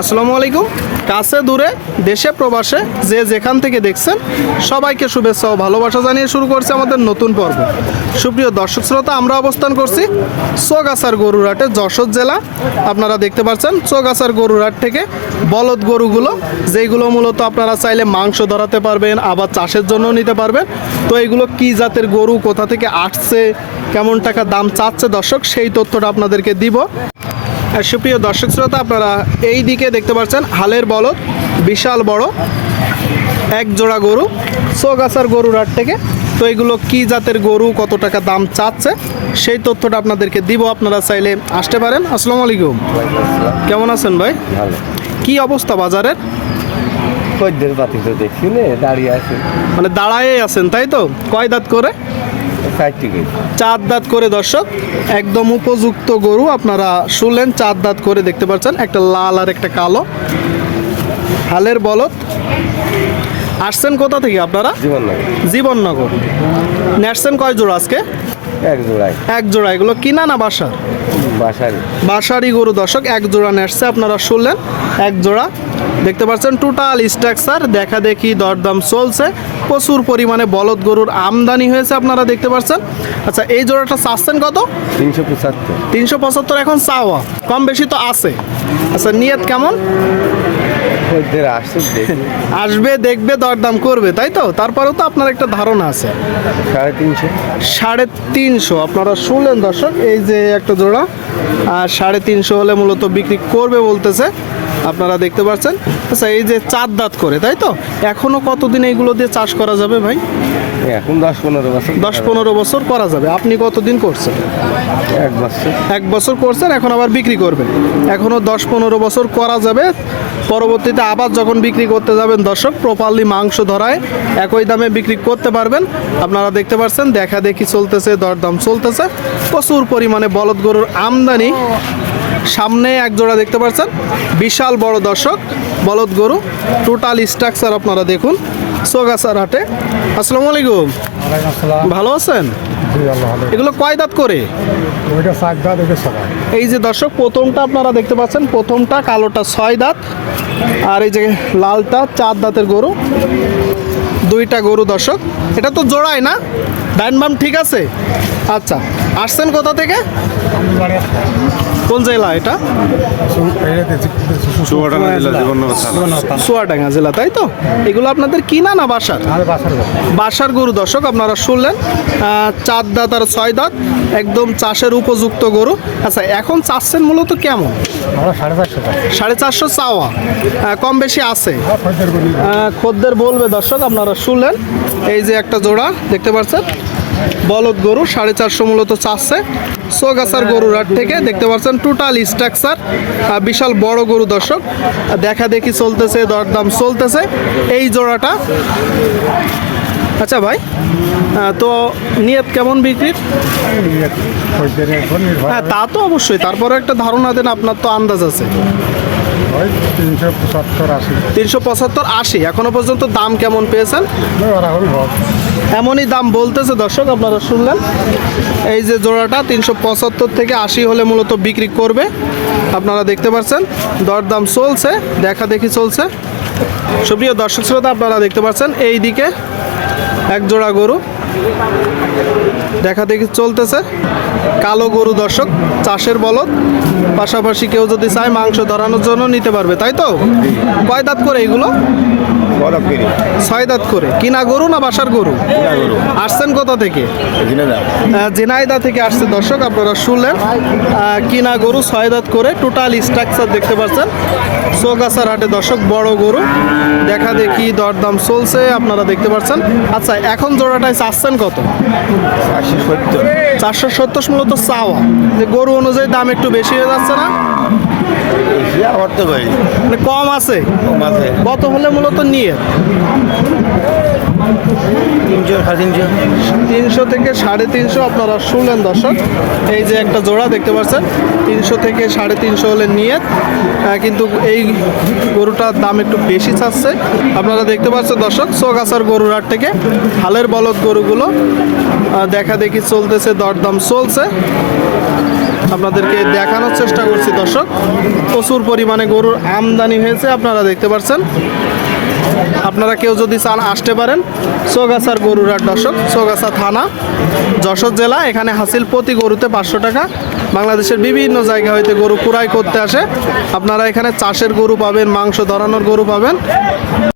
আসসালামু আলাইকুম। কাছে, দূরে, দেশে, প্রবাসে, যে যেখান থেকে দেখছেন, সবাইকে শুভেচ্ছা ও ভালোবাসা জানিয়ে শুরু করছে আমাদের নতুন পর্ব। সুপ্রিয় দর্শক শ্রোতা, আমরা অবস্থান করছি চোগাছার গরুরহাটে যশোর জেলা। আপনারা দেখতে পাচ্ছেন চোগাছার গরুরহাট থেকে বলদ গরুগুলো, যেইগুলো মূলত আপনারা চাইলে মাংস ধরাতে পারবেন, আবার চাষের জন্য নিতে পারবেন। তো এইগুলো কি জাতের গরু, কোথা থেকে আসছে, কেমন টাকা দাম চাচ্ছে দর্শক, সেই তথ্যটা আপনাদেরকে দিব। সুপ্রিয় দর্শক শ্রোতা আপনারা এই দিকে দেখতে পাচ্ছেন হালের বলদ বিশাল বড় এক জোড়া গরু সোগাছার গরুর হাট থেকে। তো এগুলো কি জাতের গরু কত টাকা দাম চাচ্ছে সেই তথ্যটা আপনাদেরকে দিব আপনারা চাইলে আসতে পারেন। আসসালামু আলাইকুম। কেমন আছেন ভাই? কি অবস্থা বাজারের? দেখছি দাঁড়িয়ে আছে। মানে দাঁড়ায় আছেন তাই তো? কয় দাঁত করে? চার দাঁত করে দর্শক একদম উপযুক্ত গরু আপনারা শুনলেন চার দাঁত করে দেখতে পাচ্ছেন একটা লাল আর একটা কালো। হালের বলত আসছেন কোথা থেকে আপনারা? জীবননগর। জীবননগর। নেসছেন কয় জোড়া আজকে? এক জোড়ায় এক জোড়া এগুলো কিনা না বাসা? বাসারি বাসারি গরু দর্শক এক জোড়া নেটছে আপনারা শুনলেন এক জোড়া। দেখতে পাচ্ছেন টোটাল স্ট্রাকচার দেখা দেখি দরদাম চলছে। প্রচুর পরিমাণে বলদ গরুর আমদানি হয়েছে আপনারা দেখতে পাচ্ছেন। আচ্ছা এই জোড়াটা চাচ্ছেন কত? তিনশো পঁচাত্তর। তিনশো পঁচাত্তর এখন চাওয়া কম বেশি তো আছে। আচ্ছা নিয়ত কেমন? খদ্দের আসছে দেখি আসবে দেখবে দরদাম করবে তাই তো? তারপরেও তো আপনার একটা ধারণা আছে। সাড়ে তিনশো। সাড়ে তিনশো আপনারা শুনলেন দর্শক এই যে একটা জোড়া আর সাড়ে তিনশো হলে মূলত বিক্রি করবে বলতেছে আপনারা দেখতে পাচ্ছেন। আচ্ছা এই যে চার দাঁত করে তাই তো? এখনও কতদিন এইগুলো দিয়ে চাষ করা যাবে ভাই? এখন দশ পনেরো বছর দশ পনেরো বছর করা যাবে। আপনি কতদিন করছেন? এক বছর। এক বছর করছেন এখন আবার বিক্রি করবেন। এখনও দশ পনেরো বছর করা যাবে। পরবর্তীতে আবার যখন বিক্রি করতে যাবেন দর্শক প্রপারলি মাংস ধরায় একই দামে বিক্রি করতে পারবেন। আপনারা দেখতে পাচ্ছেন দেখা দেখি চলতেছে দরদাম চলতেছে। প্রচুর পরিমাণে বলদ গরুর আমদানি। সামনে এক জোড়া দেখতে পাচ্ছেন। বিশাল বড় দর্শক বলদ গরু টোটাল স্ট্রাকচার আপনারা দেখুন সোগাসার হাটে। আসসালামু আলাইকুম। ভালো আছেন? এগুলো কয় দাঁত করে? এই যে দর্শক প্রথমটা আপনারা দেখতে পাচ্ছেন প্রথমটা কালোটা ছয় দাঁত আর এই যে লালটা চার দাঁতের গরু। দুইটা গরু দর্শক। এটা তো জোড়ায় না? ডাইন বাম ঠিক আছে? আচ্ছা আসছেন কোথা থেকে? কোন জেলা এটা? চুয়াডাঙ্গা জেলা তাই তো? এগুলো আপনাদের কিনা না বাসার? বাসার বাসার গরু দর্শক আপনারা শুনলেন চার দাঁত আর ছয় দাঁত একদম চাষের উপযুক্ত গরু। আচ্ছা এখন চাষছেন মূলত কেমন? সাড়ে চারশো চাওয়া। কম বেশি আছে। খদ্দের বলবে দর্শক আপনারা শুনলেন। এই যে একটা জোড়া দেখতে পাচ্ছেন? বলদ গরু সাড়ে চারশো মূলত চাচ্ছে। সোগাছার গরুর হাট থেকে দেখতে পাচ্ছেন টোটাল স্ট্রাকচার বিশাল বড় গরু দর্শক। দেখা দেখি চলতেছে দরদাম চলতেছে। এই জোড়াটা। আচ্ছা ভাই তো নিয়ত কেমন বিক্রির? হ্যাঁ তা তো অবশ্যই। তারপরে একটা ধারণা দেন আপনার তো আন্দাজ আছে। হয় তিনশো পঁচাত্তর আশি। তিনশো পঁচাত্তর আশি এখনও পর্যন্ত দাম কেমন পেয়েছেন? এমনই দাম বলতেছে দর্শক আপনারা শুনলেন। এই যে জোড়াটা তিনশো পঁচাত্তর থেকে আশি হলে মূলত বিক্রি করবে। আপনারা দেখতে পাচ্ছেন দরদাম চলছে দেখা দেখি চলছে। সুপ্রিয় দর্শক শ্রোতা আপনারা দেখতে পাচ্ছেন এই দিকে এক জোড়া গরু। দেখা দেখি চলতেছে। কালো গরু দর্শক চাষের বলদ। পাশাপাশি কেউ যদি চায় মাংস ধরানোর জন্য নিতে পারবে তাই তো? কয় দাঁত করে এগুলো? কিনি ছয় দাঁত করে কিনা গরু না বাসার গরু? আসছেন কোথা থেকে? আহ, ঝিনাইদা থেকে আসছে দর্শক আপনারা শুনলেন। কিনা গরু ছয় দাঁত করে টোটাল স্ট্রাকচার দেখতে পাচ্ছেন। চৌগাছার হাটে দর্শক বড় গরু। দেখা দেখি দরদাম চলছে আপনারা দেখতে পাচ্ছেন। আচ্ছা এখন জোড়াটায় চাচ্ছেন কত? সত্তর। চারশো সত্তর মূলত চাওয়া। যে গরু অনুযায়ী দাম একটু বেশি হয়ে যাচ্ছে না? আমার তো ভাই মানে কম আছে? মাঝে কত হলে মূলত নিয়ে? তিনশো সাড়ে তিনশো। তিনশো থেকে সাড়ে তিনশো আপনারা শুনলেন দর্শক। এই যে একটা জোড়া দেখতে পাচ্ছেন তিনশো থেকে সাড়ে তিনশো হলে নিয়ে কিন্তু এই গরুটার দাম একটু বেশি চাচ্ছে। আপনারা দেখতে পাচ্ছেন দর্শক চোগাছার গরুর হাট থেকে হালের বলদ গরুগুলো দেখা দেখি চলতেছে দরদাম চলছে। আপনাদেরকে দেখানোর চেষ্টা করছি, দর্শক। প্রচুর পরিমাণে গরুর আমদানি হয়েছে, আপনারা দেখতে পাচ্ছেন। আপনারা কেউ যদি চান আসতে পারেন, চৌগাছার গরুরার দর্শক। চৌগাছা থানা, যশোর জেলা, এখানে হাসিল প্রতি গরুতে পাঁচশো টাকা। বাংলাদেশের বিভিন্ন জায়গা হইতে গরু কুড়াই করতে আসে। আপনারা এখানে চাষের গরু পাবেন, মাংস ধরানোর গরু পাবেন।